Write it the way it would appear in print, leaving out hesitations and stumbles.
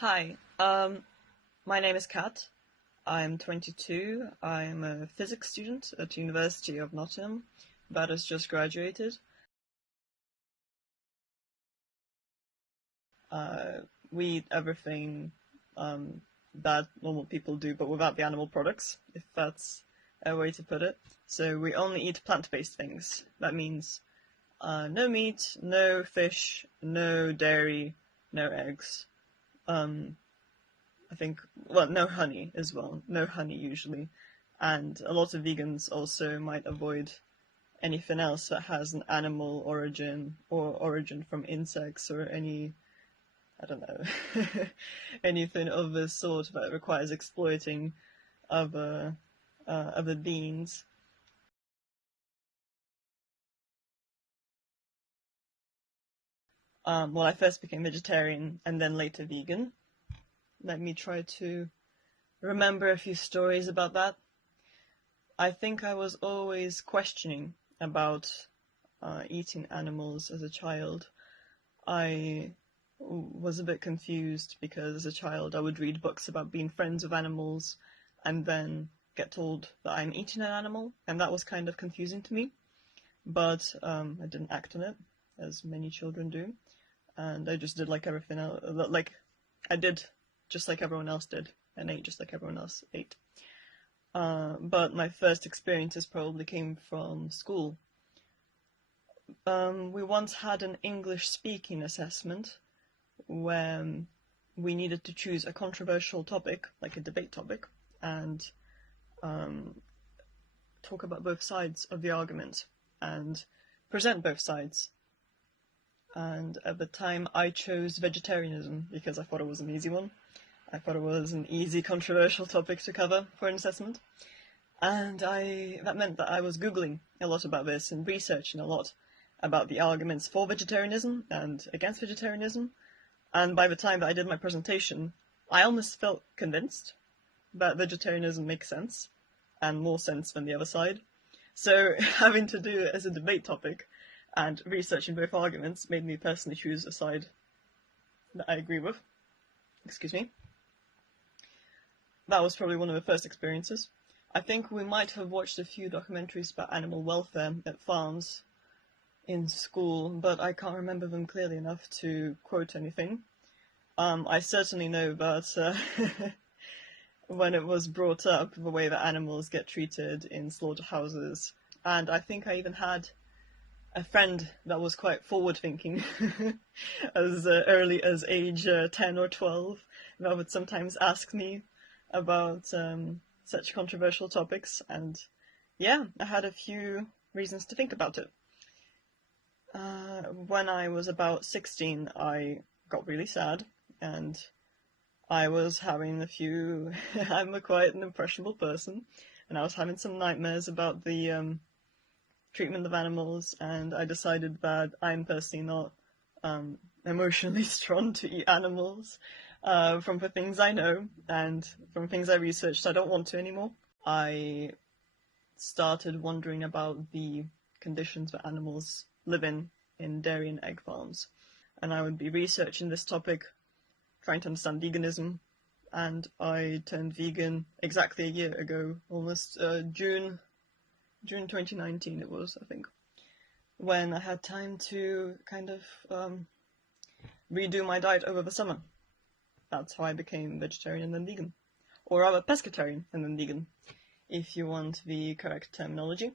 Hi, my name is Kat. I'm 22. I'm a physics student at University of Nottingham that has just graduated. We eat everything that normal people do, but without the animal products, if that's a way to put it. So we only eat plant-based things. That means no meat, no fish, no dairy, no eggs. I think, well, no honey as well. No honey usually. And a lot of vegans also might avoid anything else that has an animal origin or origin from insects or any, I don't know, anything of the sort that requires exploiting other beings. Well, I first became vegetarian and then later vegan. Let me try to remember a few stories about that. I think I was always questioning about eating animals as a child. I was a bit confused because as a child I would read books about being friends with animals and then get told that I'm eating an animal, and that was kind of confusing to me. But I didn't act on it, as many children do, and I just did like everything else. Like I did just like everyone else did, and ate just like everyone else ate. But my first experiences probably came from school. We once had an English speaking assessment where we needed to choose a controversial topic, like a debate topic, and um, talk about both sides of the argument and present both sides. And at the time, I chose vegetarianism because I thought it was an easy one. I thought it was an easy, controversial topic to cover for an assessment. And that meant that I was Googling a lot about this and researching a lot about the arguments for vegetarianism and against vegetarianism. And by the time that I did my presentation, I almost felt convinced that vegetarianism makes sense, and more sense than the other side. So having to do it as a debate topic and researching both arguments made me personally choose a side that I agree with. Excuse me. That was probably one of the first experiences. I think we might have watched a few documentaries about animal welfare at farms in school, but I can't remember them clearly enough to quote anything. I certainly know that when it was brought up, the way that animals get treated in slaughterhouses, and I think I even had a friend that was quite forward-thinking, as early as age 10 or 12, that would sometimes ask me about such controversial topics, and yeah, I had a few reasons to think about it. When I was about 16, I got really sad, and I was having a few. I'm quite an impressionable person, and I was having some nightmares about the treatment of animals, and I decided that I'm personally not emotionally strong to eat animals. From the things I know and from things I researched, I don't want to anymore. I started wondering about the conditions that animals live in dairy and egg farms. And I would be researching this topic, trying to understand veganism, and I turned vegan exactly a year ago, almost June 2019 it was, I think, when I had time to kind of redo my diet over the summer. That's how I became vegetarian and then vegan. Or rather, pescatarian and then vegan, if you want the correct terminology.